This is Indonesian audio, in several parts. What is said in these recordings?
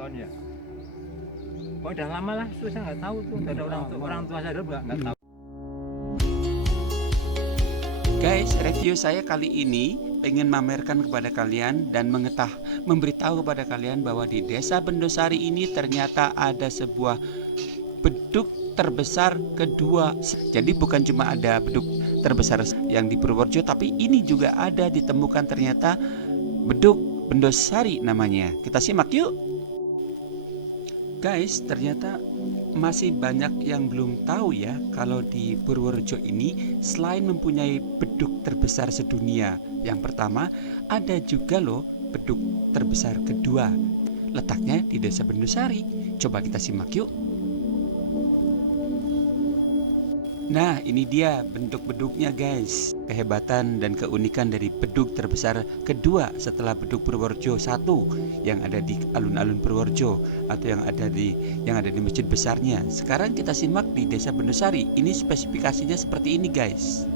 tahun ya. Oh, udah lama lah, itu saya nggak tahu tuh. Nggak ada orang tua saya dulu nggak tahu. Guys, review saya kali ini pengen memamerkan kepada kalian dan memberitahu kepada kalian bahwa di Desa Bendosari ini ternyata ada sebuah beduk terbesar kedua. Jadi bukan cuma ada beduk terbesar yang di Purworejo, tapi ini juga ada ditemukan ternyata beduk Bendosari namanya. Kita simak yuk. Guys, ternyata masih banyak yang belum tahu ya kalau di Purworejo ini selain mempunyai beduk terbesar sedunia yang pertama, ada juga loh beduk terbesar kedua. Letaknya di Desa Bendosari. Coba kita simak yuk. Nah, ini dia bentuk beduknya guys. Kehebatan dan keunikan dari beduk terbesar kedua setelah beduk Purworejo 1 yang ada di alun-alun Purworejo atau yang ada di masjid besarnya. Sekarang kita simak di Desa Bendosari. Ini spesifikasinya seperti ini guys.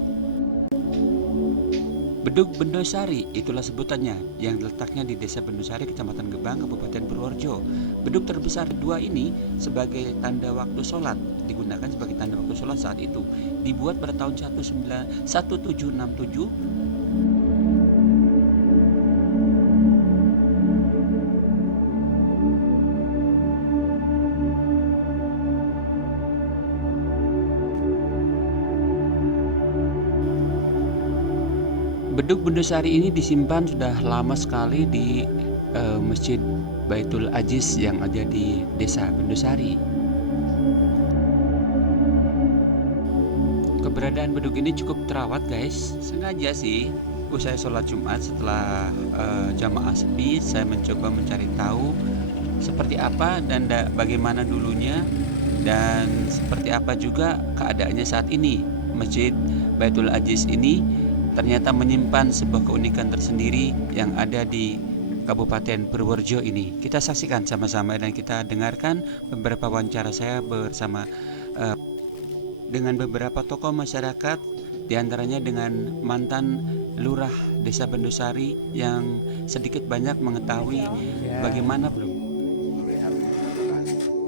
Beduk Bendosari, itulah sebutannya, yang letaknya di Desa Bendosari, Kecamatan Gebang, Kabupaten Purworejo. Beduk terbesar kedua ini sebagai tanda waktu sholat, digunakan sebagai tanda waktu sholat saat itu. Dibuat pada tahun 1767. Beduk Bendosari ini disimpan sudah lama sekali di Masjid Baitul Aziz yang ada di Desa Bendosari. Keberadaan beduk ini cukup terawat guys. Sengaja sih, usai sholat Jumat setelah jamaah sepi, saya mencoba mencari tahu seperti apa dan bagaimana dulunya dan seperti apa juga keadaannya saat ini. Masjid Baitul Aziz ini ternyata menyimpan sebuah keunikan tersendiri yang ada di Kabupaten Purworejo ini. Kita saksikan sama-sama dan kita dengarkan beberapa wawancara saya bersama dengan beberapa tokoh masyarakat, diantaranya dengan mantan lurah Desa Bendosari yang sedikit banyak mengetahui bagaimana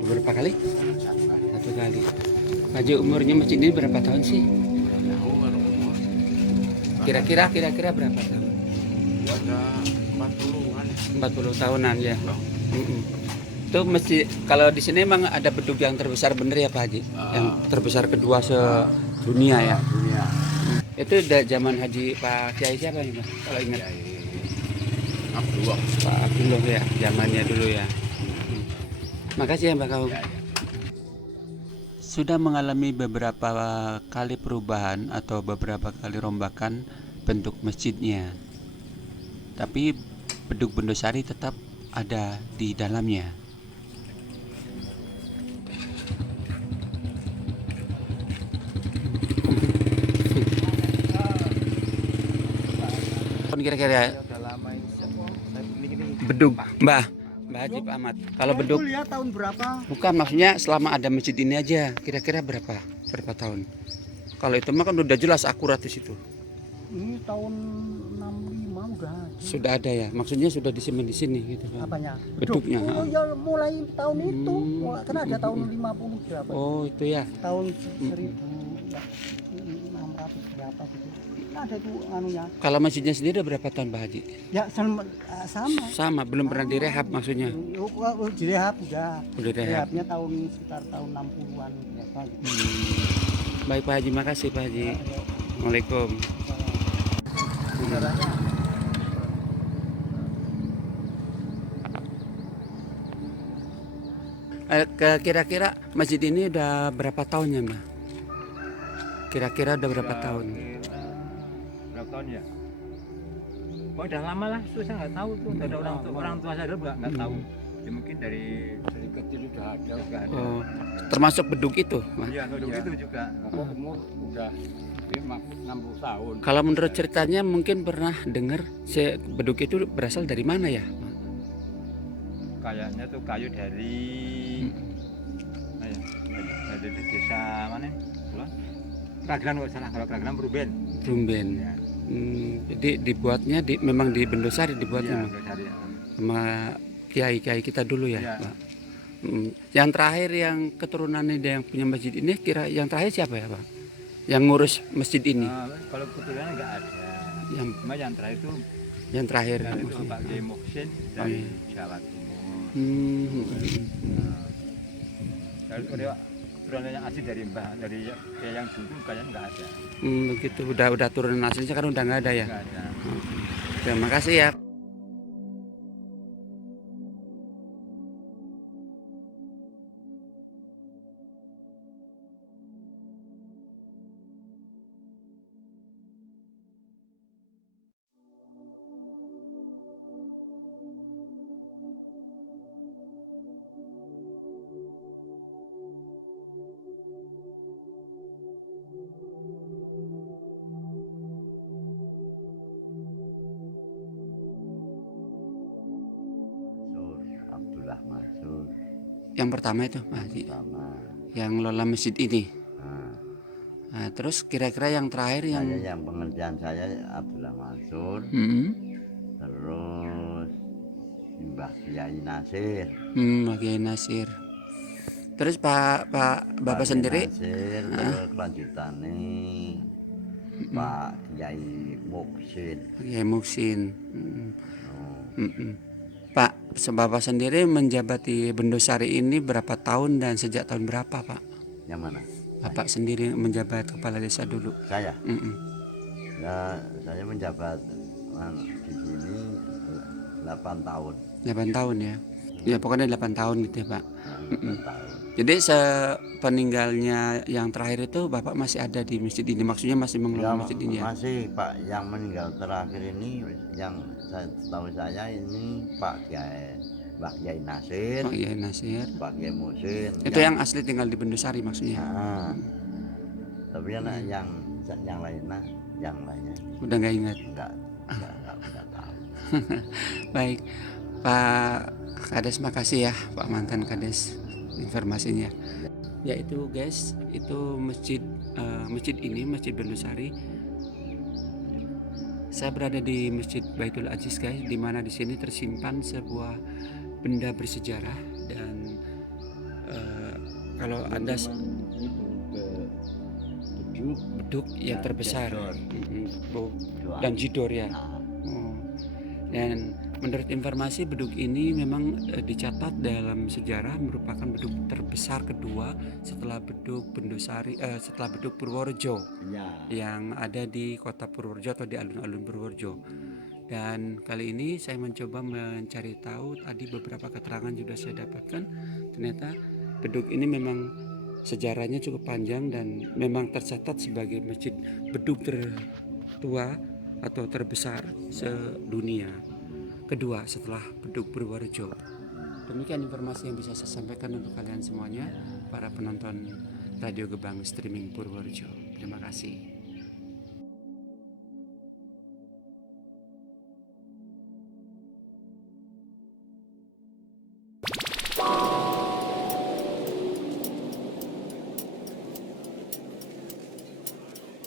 beberapa kali? Satu kali. Pak Haji, umurnya masjid ini berapa tahun sih? Kira-kira berapa tahun? Ada 40-an. 40 tahunan ya. Itu mesti kalau di sini emang ada beduk yang terbesar bener ya Pak Haji? Yang terbesar kedua sedunia ya. Dunia. Itu udah zaman Haji Pak Kiai siapa nih Mas? Kalau ingat Abdullah. Pak Abdullah ya, zamannya dulu ya. Makasih ya Mbak Kau. Sudah mengalami beberapa kali perubahan atau beberapa kali rombakan bentuk masjidnya, tapi beduk Bendosari tetap ada di dalamnya. Kira-kira beduk Mbak Haji Pak Ahmad, kalau beduk ya tahun berapa? bukan, maksudnya selama ada masjid ini aja kira-kira berapa tahun? Kalau itu mah kan udah jelas akurat di situ. Ini tahun 65 udah ada. Sudah ada ya, maksudnya sudah disimpan di sini gitu kan. Apanya? Beduknya. Oh ya mulai tahun itu. Kan ada tahun 50 berapa? Oh itu ya. Tahun 1600 berapa gitu. Ada itu anunya. Kalau masjidnya sendiri udah berapa tahun Pak Haji? Ya sama. Sama, belum pernah direhab maksudnya. Direhab udah. Udah direhab. Rehabnya sekitar tahun 60-an berapa gitu. Baik Pak Haji, makasih Pak Haji. Assalamualaikum. Kira-kira masjid ini udah berapa tahun ya Mbak? Kira-kira udah berapa tahun? Berapa tahun ya? Oh, udah lama lah, itu saya nggak tahu tuh. Nggak ada orang tua saya dulu nggak tahu. Ya, mungkin dari Kecil udah ada. Oh, termasuk beduk itu Mas? Iya, beduk itu juga. Aku umur udah 60 tahun. Kalau menurut ceritanya mungkin pernah dengar beduk itu berasal dari mana ya? Kayaknya tuh kayu dari dari desa mana? Kragenan nggak salah, kalau Kragenan Brumben. Brumben. Ya. Jadi dibuatnya memang di Bendosari dibuatnya. Iya, Bendosari. Sama kiai-kiai kita dulu ya, Ya. Pak. Yang terakhir yang keturunannya yang punya masjid ini kira yang terakhir siapa ya, Pak? Yang ngurus masjid ini. Kalau keturunan nggak ada. Yang Cuma yang terakhir itu terakhir dari itu maksudnya. Pak Kiai Muksin dari Jawa Timur. Kalau keturunan yang asli dari mbah dari yang dulu kayaknya nggak ada. Begitu udah turunan aslinya kan udah nggak ada ya. Nggak ada. Terima kasih ya. Abdullah Mansur Yang pertama itu Pak, sama. yang ngelola masjid ini. Nah, Nah, terus kira-kira yang terakhir yang saya yang pengertian saya Abdullah Mansur, terus Mbah Kiai Nasir. Pak Kiai Nasir. Terus Bapak Pak Kiai sendiri Nasir, terus kelanjutannya Pak Kiai Muksin. Pak Kiai Muksin. Oh, Pak, Bapak sendiri menjabat di Bendosari ini berapa tahun dan sejak tahun berapa, Pak? yang mana? Bapak sendiri menjabat kepala desa dulu. Saya. Ya, saya menjabat di sini 8 tahun. 8 tahun ya. Ya pokoknya 8 tahun gitu ya, Pak. 8 tahun. Jadi sepeninggalnya yang terakhir itu Bapak masih ada di masjid ini, maksudnya masih mengelola masjid ini ya? Masih Pak, yang meninggal terakhir ini yang tahu saya ini Pak Kiai Mbah Kiai Nasir, Pak Kiai Nasir. Pak Kiai Musin. Itu yang asli tinggal di Bendosari maksudnya. Nah, tapi yang lainnya Udah nggak ingat. enggak tahu. Baik, Pak Kades, makasih ya Pak mantan Kades informasinya. Ya itu guys, itu masjid ini Masjid Bendosari. Saya berada di Masjid Baitul Aziz guys, di mana di sini tersimpan sebuah benda bersejarah dan kalau Anda beduk yang terbesar dan jidor ya. Dan menurut informasi beduk ini memang dicatat dalam sejarah merupakan beduk terbesar kedua setelah beduk Bendosari, setelah beduk Purworejo yang ada di kota Purworejo atau di alun-alun Purworejo. Dan kali ini saya mencoba mencari tahu, tadi beberapa keterangan juga saya dapatkan, ternyata beduk ini memang sejarahnya cukup panjang dan memang tercatat sebagai masjid beduk tertua atau terbesar sedunia, kedua setelah beduk Purworejo. Demikian informasi yang bisa saya sampaikan untuk kalian semuanya, para penonton Radio Gebang Streaming Purworejo. Terima kasih.